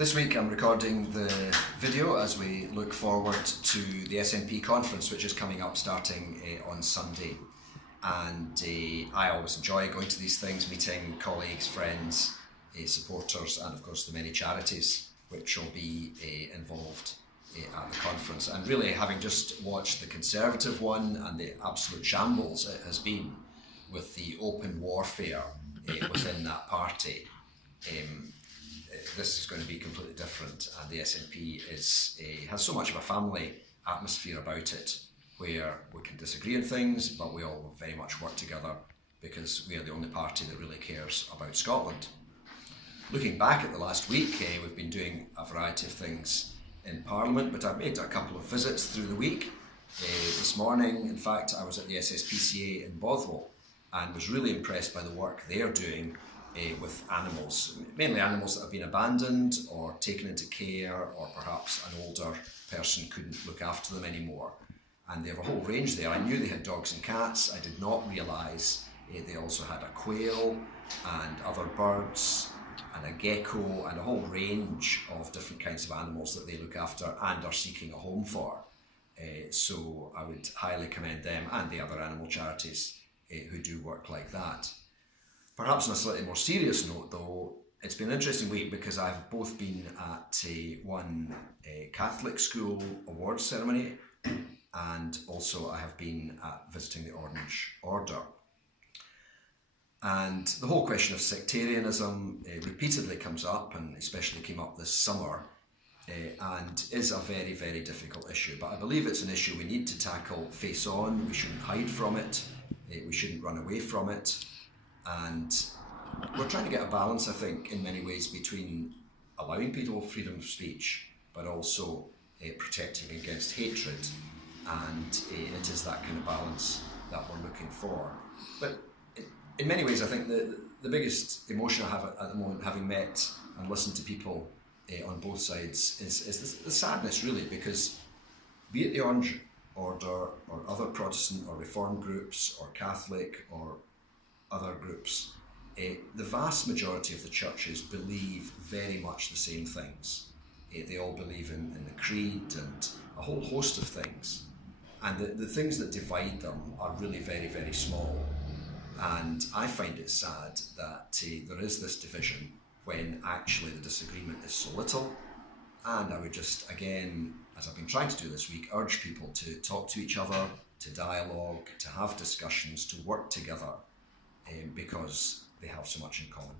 This week I'm recording the video as we look forward to the SNP Conference, which is coming up starting on Sunday. And I always enjoy going to these things, meeting colleagues, friends, supporters, and of course the many charities which will be involved at the conference. And really, having just watched the Conservative one and the absolute shambles it has been with the open warfare within that party, this is going to be completely different, and the SNP has so much of a family atmosphere about it, where we can disagree on things, but we all very much work together because we are the only party that really cares about Scotland. Looking back at the last week, we've been doing a variety of things in Parliament, but I've made a couple of visits through the week. This morning, in fact, I was at the SSPCA in Bothwell and was really impressed by the work they're doing with animals, mainly animals that have been abandoned or taken into care, or perhaps an older person couldn't look after them anymore. And they have a whole range there. I knew they had dogs and cats. I did not realise they also had a quail and other birds and a gecko and a whole range of different kinds of animals that they look after and are seeking a home for. So I would highly commend them and the other animal charities who do work like that. Perhaps on a slightly more serious note though, it's been an interesting week because I've both been at one Catholic school awards ceremony, and also I have been visiting the Orange Order. And the whole question of sectarianism repeatedly comes up, and especially came up this summer, and is a very, very difficult issue. But I believe it's an issue we need to tackle face on. We shouldn't hide from it. We shouldn't run away from it. And we're trying to get a balance, I think, in many ways between allowing people freedom of speech, but also protecting against hatred. And it is that kind of balance that we're looking for. But in many ways, I think the biggest emotion I have at the moment, having met and listened to people on both sides, is the sadness, really, because be it the Orange Order or other Protestant or Reformed groups or Catholic or other groups, the vast majority of the churches believe very much the same things. They all believe in the creed and a whole host of things. And the things that divide them are really very, very small. And I find it sad that there is this division when actually the disagreement is so little. And I would just, again, as I've been trying to do this week, urge people to talk to each other, to dialogue, to have discussions, to work together, because they have so much in common.